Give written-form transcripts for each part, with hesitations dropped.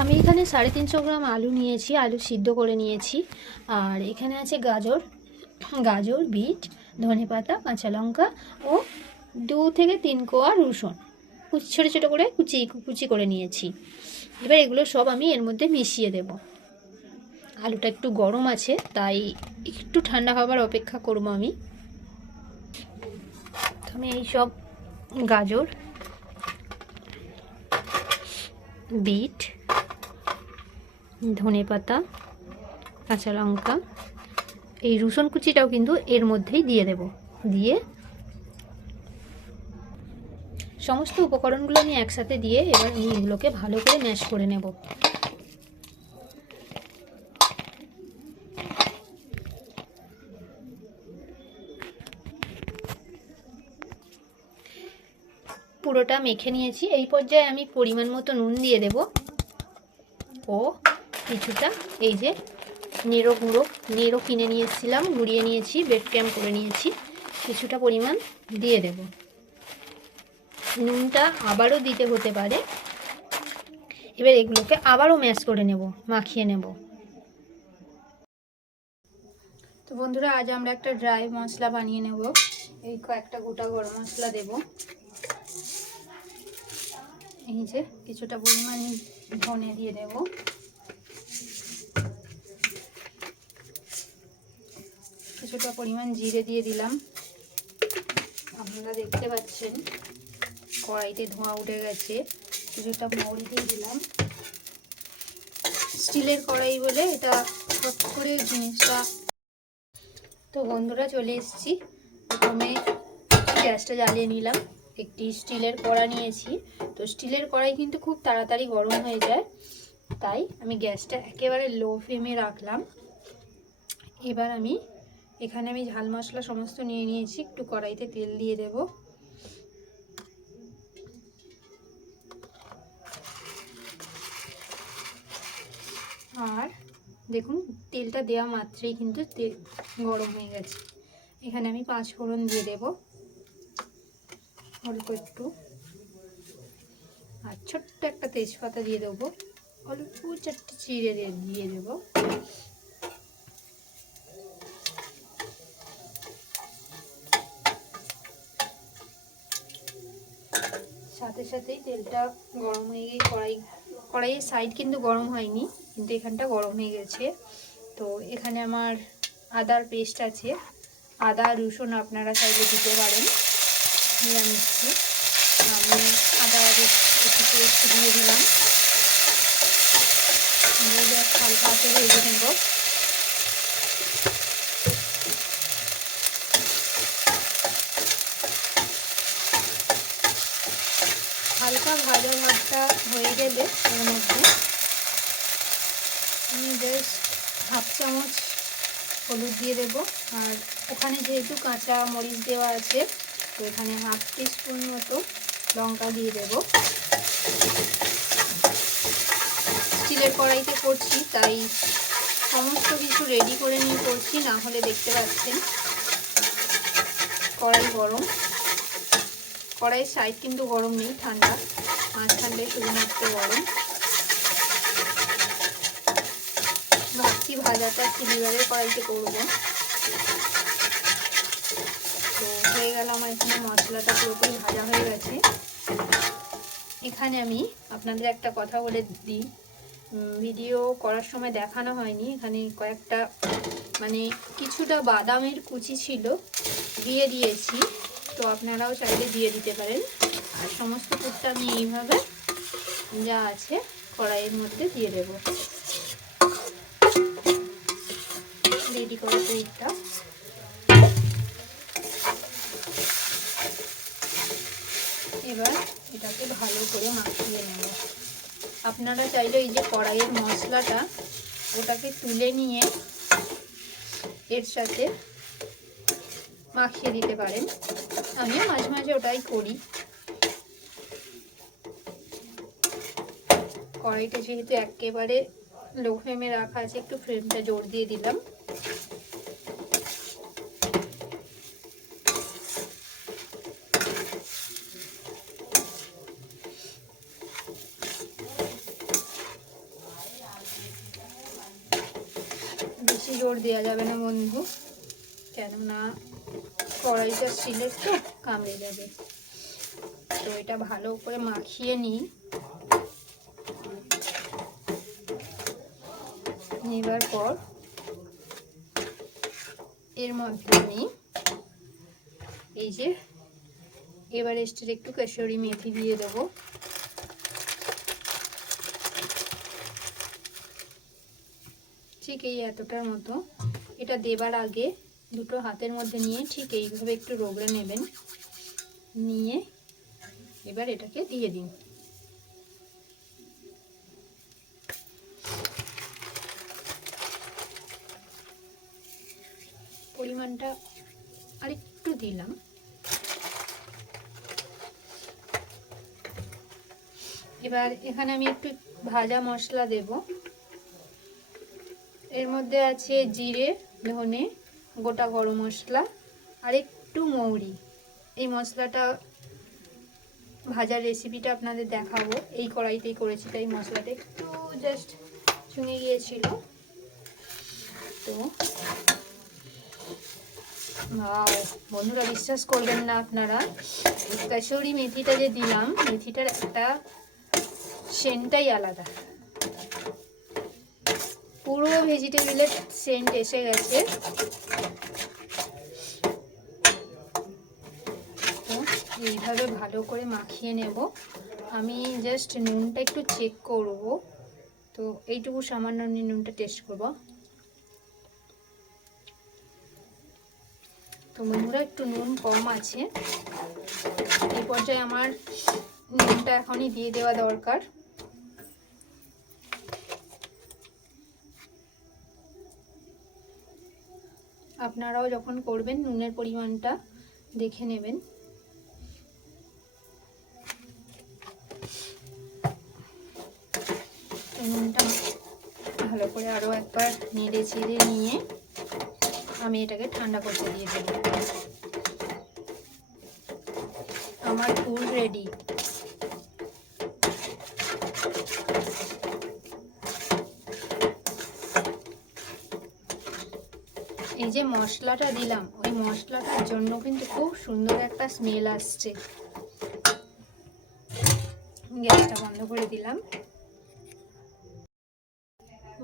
আমি এখানে 350 গ্রাম আলু নিয়েছি, আলু সিদ্ধ করে নিয়েছি। আর এখানে আছে গাজর, বিট, ধনেপাতা, কাঁচা লঙ্কা ও 2 থেকে 3 কোয়া রসুন ছোটো ছোটো করে কুচি করে নিয়েছি। এবার এগুলো সব আমি এর মধ্যে মিশিয়ে দেব। আলুটা একটু গরম আছে, তাই একটু ঠান্ডা হবার অপেক্ষা করব। আমি এই সব গাজর, বিট, ধনেপাতা, কাঁচা লঙ্কা, এই রসুন কুচিটাও কিন্তু এর মধ্যেই দিয়ে দেব। দিয়ে সমস্ত উপকরণগুলো আমি একসাথে দিয়ে এবার আমি এগুলোকে ভালো করে ম্যাশ করে নেব। পুরোটা মেখে নিয়েছি। এই পর্যায়ে আমি পরিমাণ মতো নুন দিয়ে দেব ও কিছুটা এই যে নেড়ো কিনে নিয়ে এসেছিলাম, গুঁড়িয়ে নিয়েছি, ব্রেড ক্রাম্ব করে নিয়েছি, কিছুটা পরিমাণ দিয়ে দেব। নুনটা আবারও দিতে হতে পারে। এবার এগুলোকে আবারও ম্যাশ করে নেব, মাখিয়ে নেব। তো বন্ধুরা, আজ আমরা একটা ড্রাই মশলা বানিয়ে নেব। এই কয়েকটা গোটা গরম মশলা দেব। এই যে কিছুটা পরিমাণ ধনে দিয়ে দেব, কিছুটা পরিমাণ জিরে দিয়ে দিলাম। আপনারা দেখতে পাচ্ছেন কড়াইতে ধোঁয়া উঠে গেছে। কিছুটা মৌরি দিয়ে দিলাম। স্টিলের কড়াই বলে এটা ফট করে জিনিসটা। তো বন্ধুরা, চলে এসেছি। প্রথমে গ্যাসটা জ্বালিয়ে নিলাম। একটি স্টিলের কড়া নিয়েছি। তো স্টিলের কড়াই কিন্তু খুব তাড়াতাড়ি গরম হয়ে যায়, তাই আমি গ্যাসটা একেবারে লো ফ্লেমে রাখলাম। এবার এখানে আমি ঝাল মশলা সমস্ত নিয়ে নিয়েছি। একটু কড়াইতে তেল দিয়ে দেব। আর দেখুন, তেলটা দেওয়া মাত্রই কিন্তু তেল গরম হয়ে গেছে। এখানে আমি 5 ফোড়ন দিয়ে দেব, অল্প একটু। আর ছোট্ট একটা তেজপাতা দিয়ে দেবো, অল্প চারটে চিড়ে দিয়ে দেবো। সাথে সাথেই তেলটা গরম হয়ে গিয়ে কড়াইয়ের সাইড কিন্তু গরম হয়নি, কিন্তু এখানটা গরম হয়ে গেছে। তো এখানে আমার আদার পেস্ট আছে। আদা রসুন আপনারা চাইলে দিতে পারেন নিরামিষে। আমি আদা একটু পেস্ট দিয়ে দিলাম। হালকা হাতে ভেজে নেব। হালকা ভাজা ভাতটা হয়ে গেলে এর মধ্যে আমি বেশ হাফ চামচ হলুদ দিয়ে দেব। আর ওখানে যেহেতু কাঁচা মরিচ দেওয়া আছে, তো এখানে হাফ টিস্পুন মতো লঙ্কা দিয়ে দেব। স্টিলের কড়াইতে করছি, তাই সমস্ত কিছু রেডি করে নিয়ে করছি, না হলে দেখতে পাচ্ছেন কড়াই গরম। কড়াইয়ের সাইড কিন্তু গরম নেই, ঠান্ডা, মাঝখানটায় শুধুমাত্র গরম। ভাবছি ভাজাটা সিলিভারের কড়াইতে করবো। তো হয়ে গেল আমার এখানে মশলাটা পুরোপুরি ভাজা হয়ে গেছে। এখানে আমি আপনাদের একটা কথা বলে দিই, ভিডিও করার সময় দেখানো হয়নি। এখানে কয়েকটা কিছুটা বাদামের কুচি ছিল, দিয়ে দিয়েছি। তো আপনারাও চাইলে দিয়ে দিতে পারেন। আর সমস্ত পুরটা আমি এইভাবে যা আছে কড়াইয়ের মধ্যে দিয়ে দেব। রেডি করা পুরটা এবার এটাকে ভালো করে মাখিয়ে নেব। আপনারা চাইলে এই যে কড়াইয়ের মশলাটা, ওটাকে তুলে নিয়ে এর সাথে মাখিয়ে দিতে পারেন। আমিও মাঝে মাঝে ওটাই করি। কড়াইটা যেহেতু একেবারে লো ফ্লেমে রাখা আছে, একটু ফ্লেমটা জোর দিয়ে দিলাম। জোর দেওয়া যাবে না বন্ধু, কেননা কড়াইটা স্টিলের তো কামড়ে যাবে। তো এটা ভালো করে মাখিয়ে নিই। নেবার পর এর মধ্যে আমি এই যে এভারেস্টের একটু কাসুরি মেথি দিয়ে দেবো। ঠিক এই এতটার মতো। এটা দেবার আগে দুটো হাতের মধ্যে নিয়ে ঠিক এইভাবে একটু রগড়ে নেবেন, নিয়ে এবার এটাকে দিয়ে দিন। পরিমাণটা আরেকটু দিলাম। এবার এখানে আমি একটু ভাজা মশলা দেব। এর মধ্যে আছে জিরে, ধনে, গোটা গরম মশলা আর একটু মৌরি। এই মশলাটা ভাজার রেসিপিটা আপনাদের দেখাবো, এই কড়াইতেই করেছি তাই মশলাটা একটু জাস্ট ছুঁয়ে গিয়েছিল। তো বন্ধুরা বিশ্বাস করবেন না আপনারা, কাসুরি মেথিটা যে দিলাম, মেথিটার একটা সেন্টটাই আলাদা। পুরো ভেজিটেবিলের সেন্ট এসে গেছে। তো এইভাবে ভালো করে মাখিয়ে নেব। আমি জাস্ট নুনটা একটু চেক করব, তো এইটুকু সামান্য নুনটা টেস্ট করব। তো বন্ধুরা একটু নুন কম আছে, এই পর্যায়ে আমার নুনটা এখনই দিয়ে দেওয়া দরকার। আপনারাও যখন করবেন নুনের পরিমাণটা দেখে নেবেন। নুনটা ভালো করে আরও একবার নেড়ে চেড়ে নিয়ে আমি এটাকে ঠান্ডা করতে দিয়ে দেব। আমার ফুল রেডি। এই যে মশলাটা দিলাম, ওই মশলাটার জন্য কিন্তু খুব সুন্দর একটা স্মেল আসছে। গ্যাসটা বন্ধ করে দিলাম।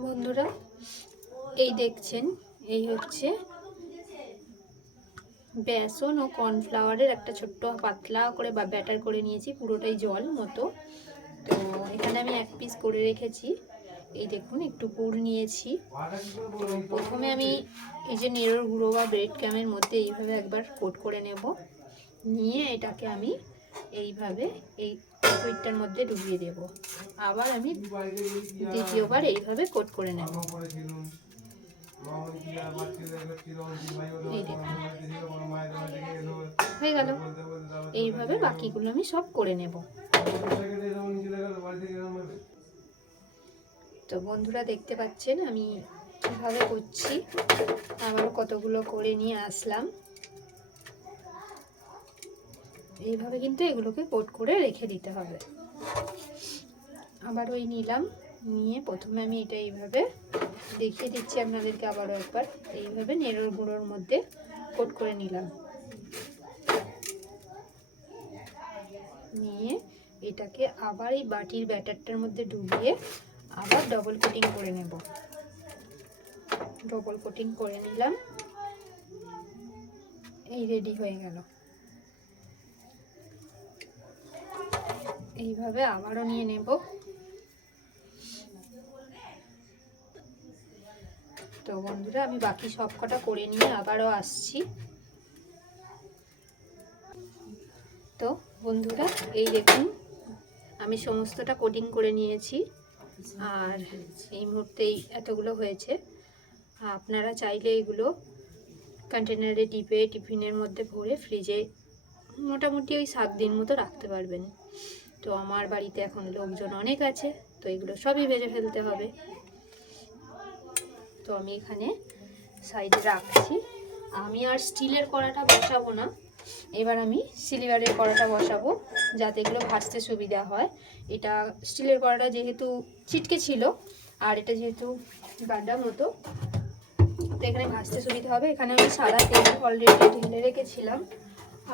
বন্ধুরা এই দেখছেন, এই হচ্ছে বেসন ও কর্নফ্লাওয়ারের একটা ছোট্ট পাতলা করে বা ব্যাটার করে নিয়েছি, পুরোটাই জল মতো। তো এখানে আমি এক পিস করে রেখেছি। এই দেখুন একটু পুর নিয়েছি। তো প্রথমে আমি এই যে নেড়োর গুঁড়ো বা ব্রেড ক্রামের মধ্যে এইভাবে একবার কোট করে নেব, নিয়ে এটাকে আমি এইভাবে এই লিকুইডটার মধ্যে ডুবিয়ে দেব। আবার আমি দ্বিতীয়বার এইভাবে কোট করে নেব। এই দেখুন হয়ে গেল। এইভাবে বাকিগুলো আমি সব করে নেব। তো বন্ধুরা দেখতে পাচ্ছেন আমি কিভাবে করছি। আবারও কতগুলো করে নিয়ে আসলাম। এইভাবে কিন্তু এগুলোকে কোট করে রেখে দিতে হবে। আবার ওই নিলাম, নিয়ে প্রথমে আমি এটা এইভাবে দেখিয়ে দিচ্ছি আপনাদেরকে আবারও একবার। এইভাবে নেড়োর গুঁড়োর মধ্যে কোট করে নিলাম, নিয়ে এটাকে আবার এই বাটির ব্যাটারটার মধ্যে ডুবিয়ে আবার ডবল কোটিং করে নেব। ডবল কোটিং করে নিলাম। এই রেডি হয়ে গেল। এইভাবে আবারও নিয়ে নেব। তো বন্ধুরা আমি বাকি সব কটা করে নিয়ে আবারও আসছি। তো বন্ধুরা এই দেখুন আমি সমস্তটা কোটিং করে নিয়েছি, আর এই মুহূর্তেই এতগুলো হয়েছে। আপনারা চাইলে এগুলো কন্টেনারে ডিপে টিফিনের মধ্যে ভরে ফ্রিজে মোটামুটি ওই 7 দিন মতো রাখতে পারবেন। তো আমার বাড়িতে এখন লোকজন অনেক আছে, তো এগুলো সবই ভেজে ফেলতে হবে। তো আমি এখানে সাইডে রাখছি। আমি আর স্টিলের কড়াটা বসাবো না, এবার আমি সিলভারের কড়াটা বসাবো, যাতে এগুলো ভাজতে সুবিধা হয়। এটা স্টিলের কড়াটা যেহেতু ছিটকে ছিল, আর এটা যেহেতু গাড্ডা মতো, তো এখানে ভাজতে সুবিধা হবে। এখানে আমি সাদা তেল অলরেডি ঢেলে রেখেছিলাম,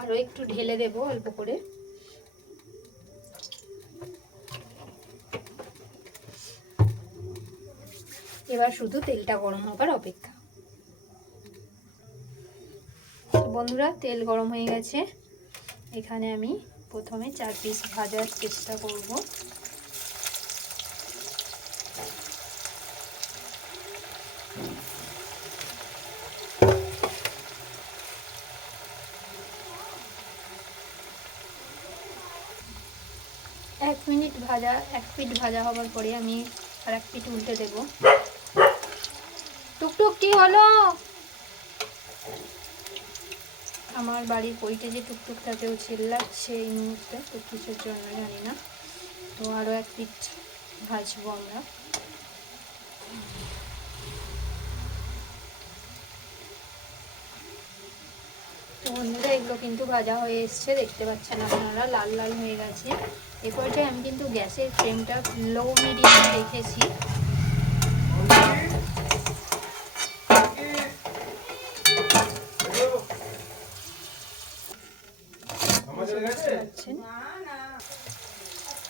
আরও একটু ঢেলে দেবো অল্প করে। এবার শুধু তেলটা গরম হবার অপেক্ষা। বন্ধুরা, তেল গরম হয়ে গেছে। এখানে আমি প্রথমে 4 পিস ভাজার চেষ্টা করব। এক পিঠ ভাজা হবার পরে আমি আর এক পিঠ উল্টে দেব। টুকটুক কি হলো? আমার বাড়ির পইতে যে টুকটুকটাকেও চিল্লাচ্ছে এই মুহূর্তে, তো কিসের জন্য জানি না। তো আরও এক পিঠ ভাজবো আমরা। তো বন্ধুরা, এগুলো কিন্তু ভাজা হয়ে এসছে, দেখতে পাচ্ছেন আপনারা লাল লাল হয়ে গেছে। এ পর্যায়ে আমি কিন্তু গ্যাসের ফ্লেমটা লো মিডিয়ামে রেখেছি।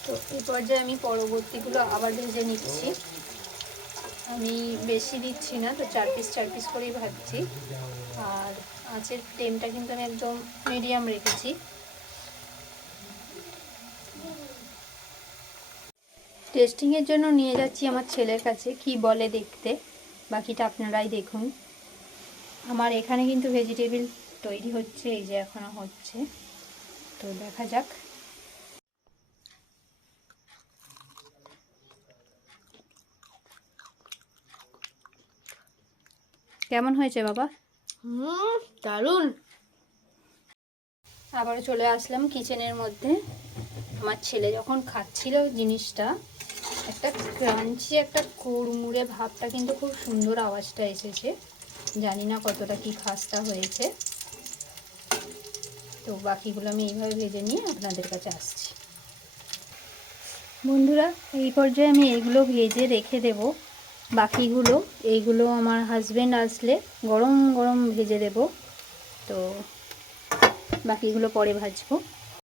তো এই পর্যায়ে আমি পরবর্তীগুলো আবার ভেজে নিচ্ছি। আমি বেশি দিচ্ছি না, তো 4 পিস করেই ভাজছি। আর আঁচের ফ্লেমটা কিন্তু আমি একদম মিডিয়াম রেখেছি। টেস্টিংয়ের জন্য নিয়ে যাচ্ছি আমার ছেলের কাছে, কি বলে দেখতে। বাকিটা আপনারাই দেখুন। আমার এখানে কিন্তু ভেজিটেবিল তৈরি হচ্ছে, এই যে এখনো হচ্ছে, তো দেখা যাক। কেমন হয়েছে বাবা? দারুণ। আবারও চলে আসলাম কিচেনের মধ্যে। আমার ছেলে যখন খাচ্ছিল জিনিসটা, একটা ক্রাঞ্চি, একটা কুড়মুড়ে ভাবটা কিন্তু খুব সুন্দর আওয়াজটা এসেছে। জানি না কতটা কি খাস্তা হয়েছে। তো বাকিগুলো আমি এইভাবে ভেজে নিয়ে আপনাদের কাছে আসছি। বন্ধুরা, এই পর্যায়ে আমি এইগুলো ভেজে রেখে দেব। বাকিগুলো এইগুলো আমার হাজবেন্ড আসলে গরম গরম ভেজে দেব। তো বাকিগুলো পরে ভাজবো।